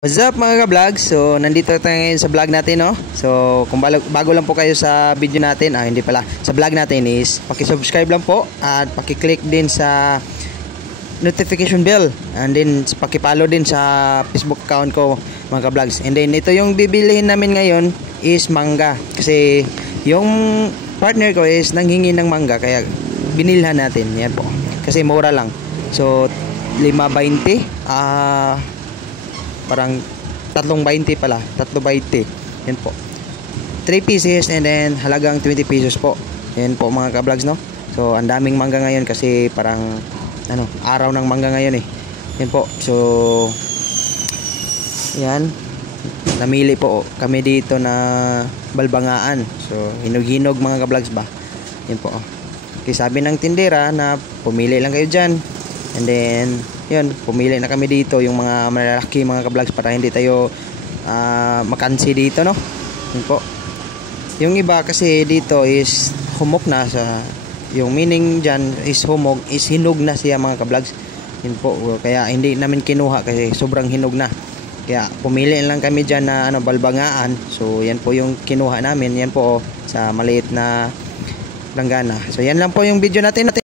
What's up mga ka-vlog? So nandito tayo ngayon sa vlog natin, no? So kung bago lang po kayo sa video natin, hindi pala, sa vlog natin is paki-subscribe lang po at paki-click din sa notification bell, and then paki-follow din sa Facebook account ko mga ka-vlogs. And then ito yung bibilihin namin ngayon is mangga, kasi yung partner ko is nanghingi ng mangga kaya binilhan natin. Yan po, kasi mura lang. So 5.20, parang 3.20 pala, 3.20. Yan po, 3 pieces and then halagang 20 pesos po. Yan po mga ka-vlogs, no? So ang daming mangga ngayon kasi parang araw ng mangga ngayon eh. Yan po. So yan, namili po kami dito na balbangaan. So hinog-hinog mga ka-vlogs ba. Yan po. Okay, sabi ng tindera na pumili lang kayo dyan. And then yun, pumili na kami dito yung mga malalaki mga ka-vlogs para hindi tayo makansi dito, no? Yun po. Yung iba kasi dito is humok na, sa yung meaning dyan is humog, is hinog na siya mga ka-vlogs. Yun po, kaya hindi namin kinuha kasi sobrang hinog na. Kaya pumili lang kami dyan na balbangaan. So yan po yung kinuha namin. Yan po sa maliit na langgana. So yan lang po yung video natin.